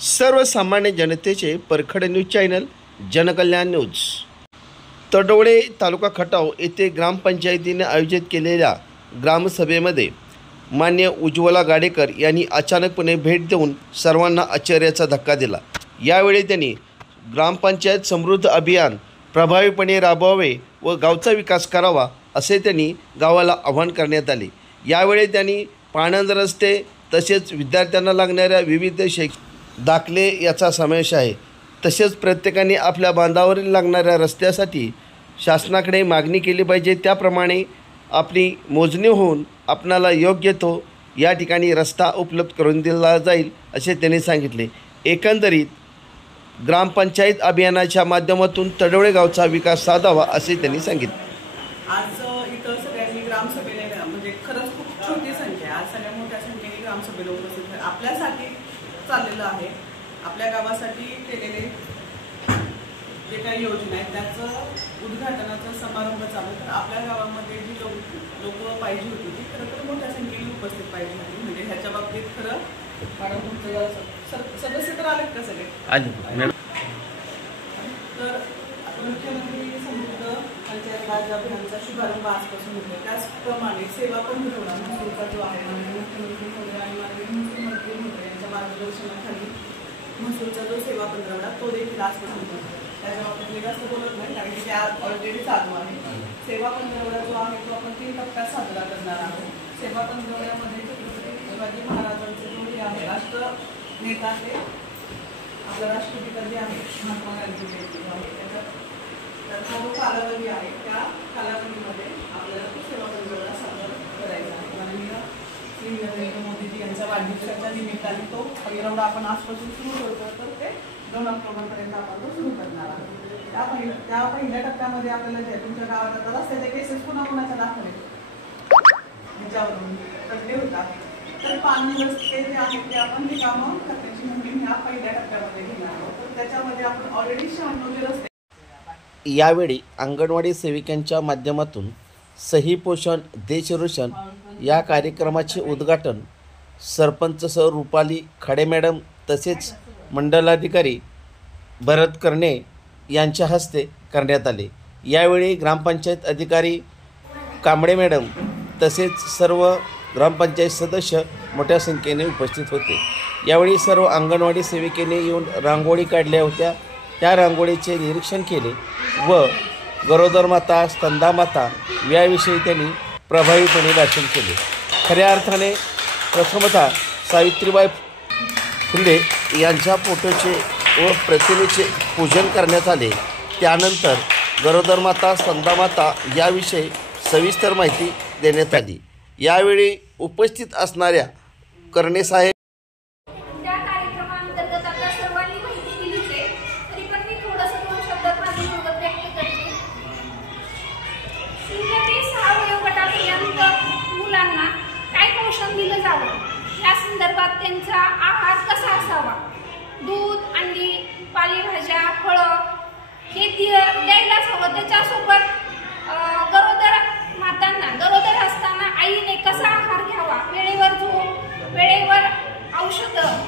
सर्वसामान्य जनतेचे परखड न्यूज चॅनल जनकल्याण न्यूज। तडोळे तालुका खटाव येथे ग्रामपंचायतीने आयोजित केलेल्या ग्रामसभेमध्ये मान्य उज्ज्वला गाडेकर यांनी अचानकपणे भेट देऊन सर्वांना आश्चर्याचा धक्का दिला। यावेळी त्यांनी ग्रामपंचायत समृद्ध अभियान प्रभावीपणे राबवावे व गावचा विकास करावा असे त्यांनी गावाला आवाहन करण्यात आले। यावेळी त्यांनी पाणंद रस्ते तसेच विद्यार्थ्यांना लागणाऱ्या विविध दाखले याचा समावेश आहे। तसेच प्रत्येकाने आपल्या बांधावरील लागणाऱ्या रस्त्यासाठी शासनाकडे मागणी केली पाहिजे, त्याप्रमाणे आपली मोजणी होऊन आपणाला योग्य तो या ठिकाणी रस्ता उपलब्ध करून दिला जाईल असे त्यांनी सांगितले। एकंदरीत ग्रामपंचायत अभियानाच्या माध्यमातून तडोळे गावचा विकास साधावा असे त्यांनी सांगितले। आज इथं सगळ्यांनी ग्रामसभेला म्हणजे खरंच खूप छोटी संख्या आज सगळ्या मोठ्या संख्येने ग्रामसभेला उपस्थित आहे। आपल्यासाठी चाललेलं आहे, आपल्या गावासाठी केलेले जे काही योजना आहेत त्याचं उद्घाटनाचा समारंभ चालू। तर आपल्या गावामध्ये जी लोक पाहिजे होती ती खरं तर मोठ्या संख्येने उपस्थित पाहिजे होती। म्हणजे ह्याच्या बाबतीत खरं मॅडम तुमचं सदस्य तर आलेत का सगळे? तर मुख्यमंत्री समृद्ध पंचायत राज अभियानाचा शुभारंभ आजपासून होतो। त्याचप्रमाणे सेवा पण पुरवणार महसूलचा जो आहे मुख्यमंत्री महोदय आणि माननीय मुख्यमंत्री महोदय यांच्या मार्गदर्शनाखाली महसूलचा जो सेवा पंधरवडा तो देखील आजपासून होतो। त्याच्या बाबतीत मी जास्त बोलत नाही कारण की त्या ऑलरेडी चालू आहे। सेवा पंधरवडा जो आहे तो आपण 3 टप्प्यात साजरा करणार आहोत। सेवा पंधरवड्यामध्ये छत्रपती शिवाजी महाराजांचे जो हे आहे राष्ट्र नेता ते आपला राष्ट्रपिता जे आहे महात्मा गांधी जयंती आहे त्याचा जो कालावधी आहे त्या कालावधीमध्ये आपल्याला तो सेवा पंधरवडा साजरा करायचा आहे। माननीय श्री नरेंद्र मोदीजी यांच्या वाढदिवसाच्या निमित्ताने तो पंधरवडा आपण आजपासून सुरू करतो, तर ते 2 ऑक्टोबरपर्यंत आपण तो सुरू करणार आहोत। त्या पहिल्या टप्प्यामध्ये आपल्याला जे तुमच्या गावात आता रस्त्याचे केसेस कुणाकुणाच्या दाखल ह्याच्यावरून पडले होतात, तर पाणी रस्ते जे आहेत ते आपण ते कामं करण्याची मोहीम ह्या पहिल्या टप्प्यामध्ये घेणार आहोत। तर त्याच्यामध्ये आपण ऑलरेडी 96 रस्ते। यावेळी अंगणवाडी सेविकांच्या माध्यमातून सही पोषण देश रोशन या कार्यक्रमाचे उद्घाटन सरपंच सर रुपाली खाडे मॅडम तसेच मंडलाधिकारी भरत करणे यांच्या हस्ते करण्यात आले। यावेळी ग्रामपंचायत अधिकारी कांबळे मॅडम तसेच सर्व ग्रामपंचायत सदस्य मोठ्या संख्येने उपस्थित होते। यावेळी सर्व अंगणवाडी सेविकेने येऊन रांगोळी काढल्या होत्या, त्या रांगोळीचे निरीक्षण केले व गरोदर माता स्तनदा माता याविषयी त्यांनी प्रभावीपणे भाषण केले। खऱ्या अर्थाने प्रथमतः सावित्रीबाई फुले यांच्या फोटोचे व प्रतिमेचे पूजन करण्यात आले। त्यानंतर गरोदर माता स्तनदा माता याविषयी सविस्तर माहिती देण्यात आली। यावेळी उपस्थित असणाऱ्या करणे साहेब दिलं जावं या संदर्भात त्यांचा आहार कसा असावा, दूध अंडी पालेभाज्या फळं हे द्यायलाच हवं। त्याच्यासोबत गरोदर मातांना गरोदर असताना आईने कसा आहार घ्यावा, वेळेवर झोप वेळेवर औषधं